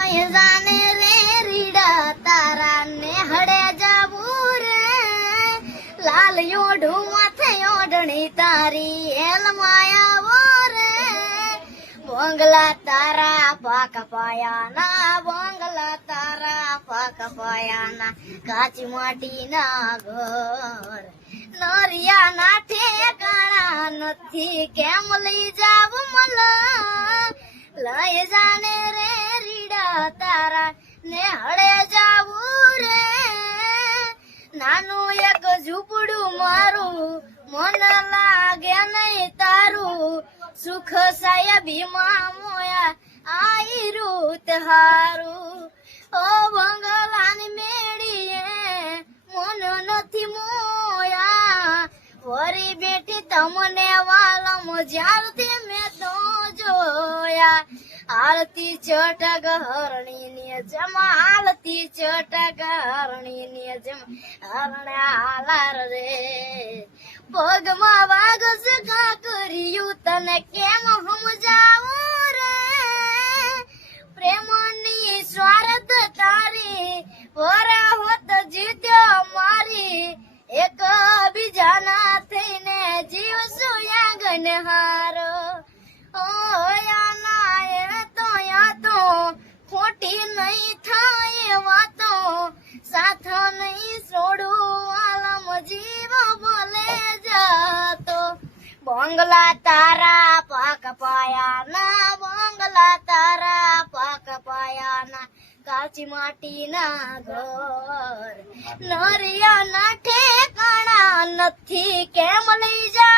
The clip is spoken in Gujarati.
જાને રે રીડા તારા ને હડે જાવું રે લાલ યોઢું માથે ઓઢણી તારી એલ માયા રે બોંગલા તારા પાક પાયાના બોંગલા તારા પાક પાયાના કાચી માટીના ઘર નરિયા ના ઠેકાણા નથી કેમ લઈ જાવ મલા લઈ રીડા તારા ને હળે જાવું રે. નાનું એક ઝૂંપડું મારું, મન લાગે નહીં તારું. સુખ સાહેબી મોયા આઈ રૂત હારું. ઓ બંગલાની મેળીએ, મન નથી મોયા. વરી બેઠી તમને વાલમ જ્યારથી મેં તો જોયા. આરતી ચટક હરણી ને જમા આરતી ચટક હરણી ને જમા હરણે હાલાર રે. પગમાં વાગ સગા કર્યું તને કેમ સમજાવું રે? પ્રેમની સ્વાર્થ તારી, વરા હોત જીત્યો મારી. એક બીજાના થઈને જીવ યાગન હારો. નહીં થાય વાતો સાથ નહીં છોડું, આલમ જીવ બોલે જાતો. બંગલા તારા પાક પાયાના બંગલા તારા પાક પાયાના કાચી માટીના ઘર નરિયા ના ઠેકાણા નથી, કેમ લઈ જાવ